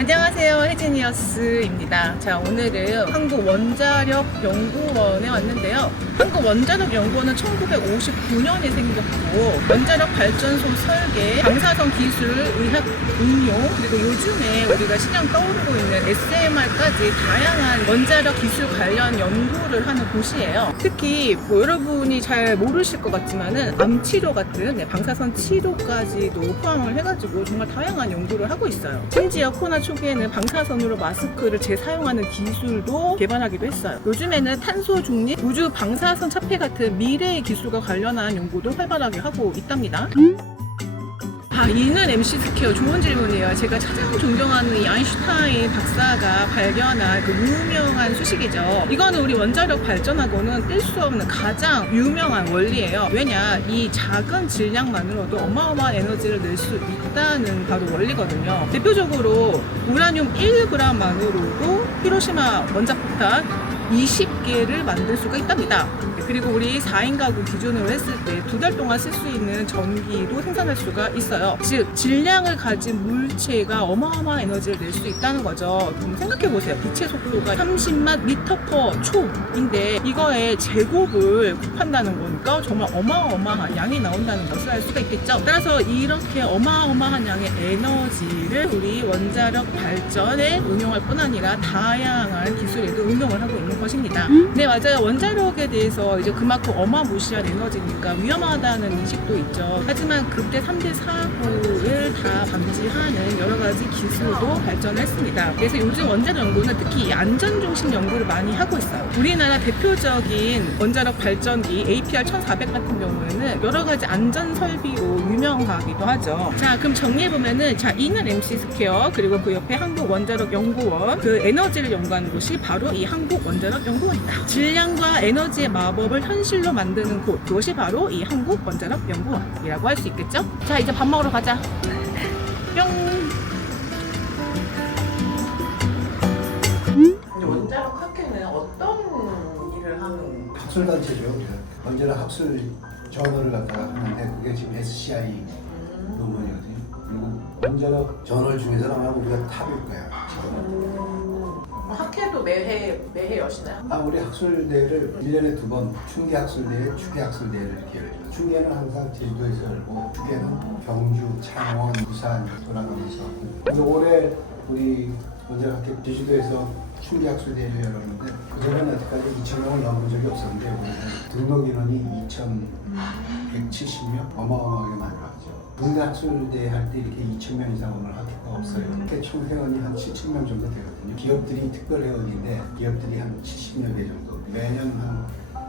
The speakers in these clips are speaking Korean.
안녕하세요 혜진이어스입니다. 자 오늘은 한국원자력연구원에 왔는데요. 한국 원자력 연구원은 1959년에 생겼고 원자력 발전소 설계, 방사선 기술, 의학 응용 그리고 요즘에 우리가 신형 떠오르고 있는 SMR까지 다양한 원자력 기술 관련 연구를 하는 곳이에요. 특히 뭐 여러분이 잘 모르실 것 같지만은 암 치료 같은 네, 방사선 치료까지도 포함을 해가지고 정말 다양한 연구를 하고 있어요. 심지어 코로나 초기에는 방사선으로 마스크를 재사용하는 기술도 개발하기도 했어요. 요즘에는 탄소 중립, 우주 방사 선 차폐 같은 미래의 기술과 관련한 연구도 활발하게 하고 있답니다. 아, 이는 MC 스퀘어 좋은 질문이에요. 제가 가장 존경하는 이 아인슈타인 박사가 발견한 그 유명한 수식이죠. 이거는 우리 원자력 발전하고는 뗄 수 없는 가장 유명한 원리예요. 왜냐, 이 작은 질량만으로도 어마어마한 에너지를 낼 수 있다는 바로 원리거든요. 대표적으로 우라늄 1g만으로도 히로시마 원자폭탄 20개를 만들 수가 있답니다. 그리고 우리 4인 가구 기준으로 했을 때 두 달 동안 쓸 수 있는 전기도 생산할 수가 있어요. 즉, 질량을 가진 물체가 어마어마한 에너지를 낼 수 있다는 거죠. 그럼 생각해 보세요. 빛의 속도가 30만 미터 퍼 초인데 이거의 제곱을 곱한다는 거니까 정말 어마어마한 양이 나온다는 것을 알 수가 있겠죠. 따라서 이렇게 어마어마한 양의 에너지를 우리 원자력 발전에 응용할 뿐 아니라 다양한 기술에도 응용을 하고 있는 것입니다. 네, 맞아요. 원자력에 대해서 이제 그만큼 어마무시한 에너지니까 위험하다는 인식도 있죠. 하지만 그때 3대 사고를 다 방지하는 여러 가지 기술도 발전했습니다. 그래서 요즘 원자력 연구는 특히 이 안전 중심 연구를 많이 하고 있어요. 우리나라 대표적인 원자력 발전기 APR 1400 같은 경우에는 여러 가지 안전 설비로 유명하기도 하죠. 자, 그럼 정리해 보면은 자, 이는 MC 스퀘어 그리고 그 옆에 한국 원자력 연구원 그 에너지를 연구하는 곳이 바로 이 한국 원자력 연구원이다. 질량과 에너지의 마법 을 현실로 만드는 곳 그것이 바로 이 한국 원자력 연구원이라고 할 수 있겠죠? 자, 이제 밥 먹으러 가자. 뿅. 근데 원자력 학회는 어떤 일을 하는 학술단체죠. 언제나 학술 저널을 갖다가 하는데 그게 지금 SCI 음. 논문이거든요. 그리고 원자력 저널 중에서 아마 우리가 탑일 거야. 음. 학회도 매해 매해 여시나요? 아, 우리 학술대회를 1년에 두 번 충기 학술대회, 추기 학술대회를 이렇게 열죠. 충기는 항상 제주도에서 열고 추기는 경주, 창원, 부산 돌아가면서. 그래서 올해 우리 원자력학회 제주도에서 충기 학술대회를 열었는데 그전에는 여태까지 2천 명을 넘은 적이 없었는데 올해는 등록 인원이 2,170명 어마어마하게 많이. 군 대 학술대회 할때 이렇게 2천 명 이상 오는 학교가 없어요. 이렇게 총 회원이 한 7천 명 정도 되거든요. 기업들이 특별 회원인데 기업들이 한 70여 개 정도 매년 한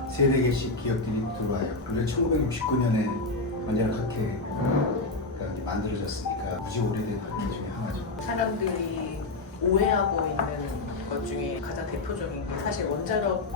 세네 개씩 기업들이 들어와요. 그리고 1969년에 원자력 학회가 만들어졌으니까 무지 오래된 학회 중에 하나죠. 사람들이 오해하고 있는 것 중에 가장 대표적인 게 사실 원자력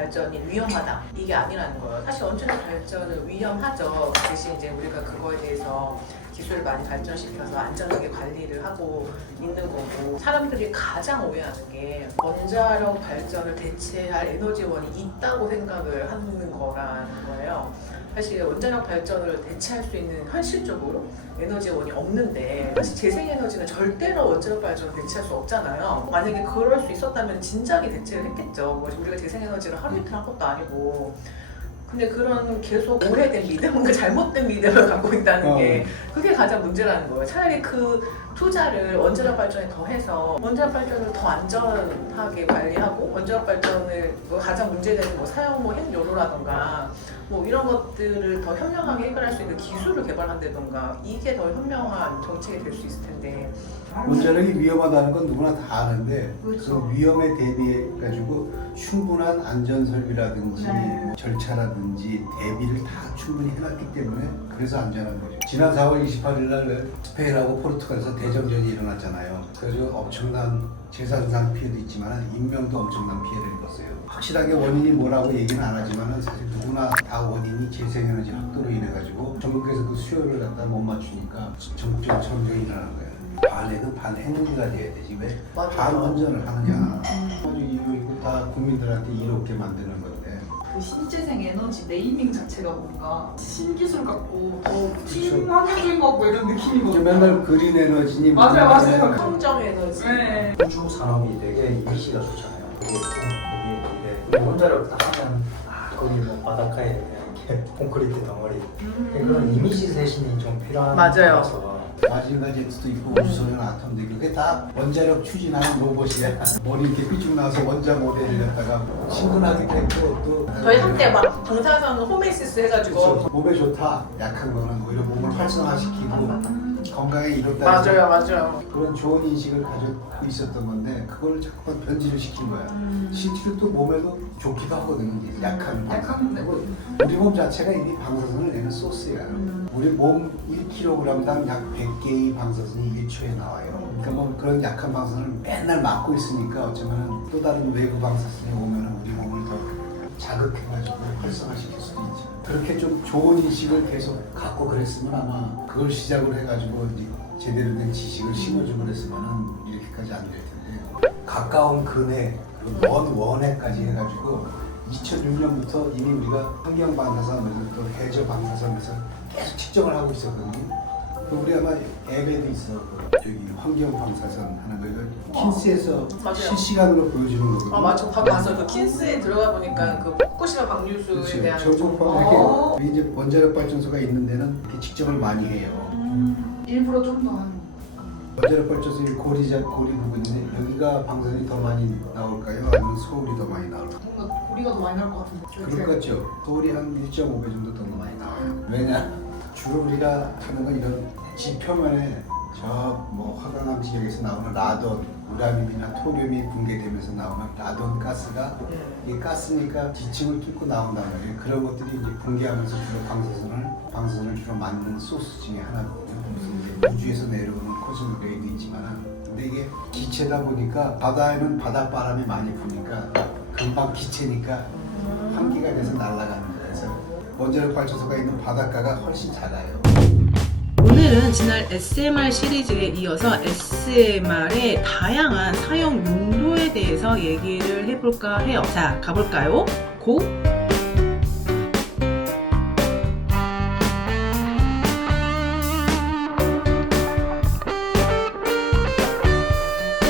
발전이 위험하다 이게 아니라는 거예요. 사실 원자력 발전은 위험하죠. 그 대신 이제 우리가 그거에 대해서 기술을 많이 발전시켜서 안전하게 관리를 하고 있는 거고 사람들이 가장 오해하는 게 원자력 발전을 대체할 에너지원이 있다고 생각을 하는 거라는 거예요. 사실 원자력 발전을 대체할 수 있는 현실적으로 에너지원이 없는데 사실 재생에너지는 절대로 원자력 발전을 대체할 수 없잖아요. 만약에 그럴 수 있었다면 진작에 대체를 했겠죠. 뭐 우리가 재생에너지를 하루 이틀 한 것도 아니고. 근데 그런 계속 오래된 믿음, 그 잘못된 믿음을 갖고 있다는 게 그게 가장 문제라는 거예요. 차라리 그 투자를 원자력 발전에 더 해서 원자력 발전을 더 안전하게 관리하고 원자력 발전을 뭐 가장 문제되는 뭐 사용 뭐 핵연료라던가 뭐 이런 것들을 더 현명하게 해결할 수 있는 기술을 개발한다던가 이게 더 현명한 정책이 될 수 있을 텐데 원자력이 위험하다는 건 누구나 다 아는데 그렇죠. 그 위험에 대비해 가지고 충분한 안전 설비라든지 네. 절차라든지 대비를 다 충분히 해놨기 때문에 그래서 안전한 거죠. 지난 4월 28일 날 스페인하고 포르투갈에서 대정전이 일어났잖아요. 그래서 엄청난 재산상 피해도 있지만 인명도 엄청난 피해를 입었어요. 확실하게 원인이 뭐라고 얘기는 안 하지만 사실 누구나 다 원인이 재생에너지 확도로 인해 가지고 전국에서 그 수요를 갖다 못 맞추니까 전국적으로 전쟁이 일어난 거예요. 반에는 반핵무기가 돼야 되지 왜. 반원전을 하느냐. 아주 이거 이거 다 국민들한테 이롭게 만드는 건데 그 신재생 에너지 네이밍 자체가 뭔가 신기술 같고 더. 환경적인 것 같고 이런 이제 느낌이거든요. 맨날 그린 에너지니 뭐 맞아요, 맞아요. 긍정 에너지. 네. 우주 산업이 되게 이미지가 좋잖아요. 그게 거기 이제 혼자를 딱 하면 아 거기 뭐 바닷가에 콘크리트 덩어리 그런 이미지 세신이 좀 필요한 맞아요. 거라서 마징가 제트도 있고 우주소년 아톰도 있고 그게 다 원자력 추진하는 로봇이야. 머리 이렇게 삐쭉 나와서 원자 모델을 갖다가 친근하게 했고 또 저희 한때 막 방사선 홈에이시스 해가지고 그렇죠. 몸에 좋다. 약한 거는 오히려 몸을 활성화시키고 건강에 이롭다. 맞아요, 맞아요. 그런 좋은 인식을 가지고 있었던 건데 그걸 자꾸 변질을 시킨 거야. 음. 실제로 또 몸에도 좋기도 하거든요. 약한 거. 약한 거. 몸 자체가 이미 방사선을 내는 소스야. 음. 우리 몸 1kg당 약 100개의 방사선이 1초에 나와요. 그러니까 뭐 그런 약한 방사선을 맨날 막고 있으니까 어쩌면 또 다른 외부 방사선이 오면 우리 몸을 더 자극해가지고 활성화시킬 수도 있죠. 그렇게 좀 좋은 인식을 계속 갖고 그랬으면 아마 그걸 시작으로 해가지고 이제 제대로 된 지식을 심어주고 그랬으면은 이렇게까지 안 될 텐데 가까운 근해 그리고 먼 원해까지 해가지고 2006년부터 이미 우리가 환경 방사선에서 또 해저 방사선에서 계속 측정을 하고 있었거든요. 그 우리 아마 앱에도 있어. 그 저기 환경 방사선 하는 거 이거 킨스에서 맞아요. 실시간으로 보여주는 거거든요. 아 맞아, 봐 봤어. 그 킨스에 들어가 보니까 그 포쿠시마 방류수에 그렇죠. 대한 저조방하게 어. 이제 원자력 발전소가 있는 데는 이렇게 측정을 많이 해요. 일부러 좀더 한. 원자력 발전소의 고리자 고리 부분인데 여기가 방사선이 더 많이 나올까요? 아니면 서울이 더 많이 나올까요? 더 많이 나올 것 같은데. 그럴 것 같죠. 서울이 한 1.5배 정도 더 많이 나와요. 왜냐? 주로 우리가 하는 건 이런 지표면에 저뭐 화강암 지역에서 나오는 라돈, 우라늄이나 토륨이 붕괴되면서 나오는 라돈 가스가 이 가스니까 지층을 뚫고 나온단 말이에요. 그런 것들이 이제 붕괴하면서 주로 방사선을 방사선을 주로 만드는 소스 중에 하나거든요. 그래서 이제 우주에서 내려오는 코스믹 레이도 있지만 근데 이게 기체다 보니까 바다에는 바닷바람이 많이 부니까 금방 기체니까 환기가 돼서 거예요. 그래서 원자력 발전소가 있는 바닷가가 훨씬 작아요. 오늘은 지난 SMR 시리즈에 이어서 SMR의 다양한 사용 용도에 대해서 얘기를 해볼까 해요. 자, 가볼까요? 고!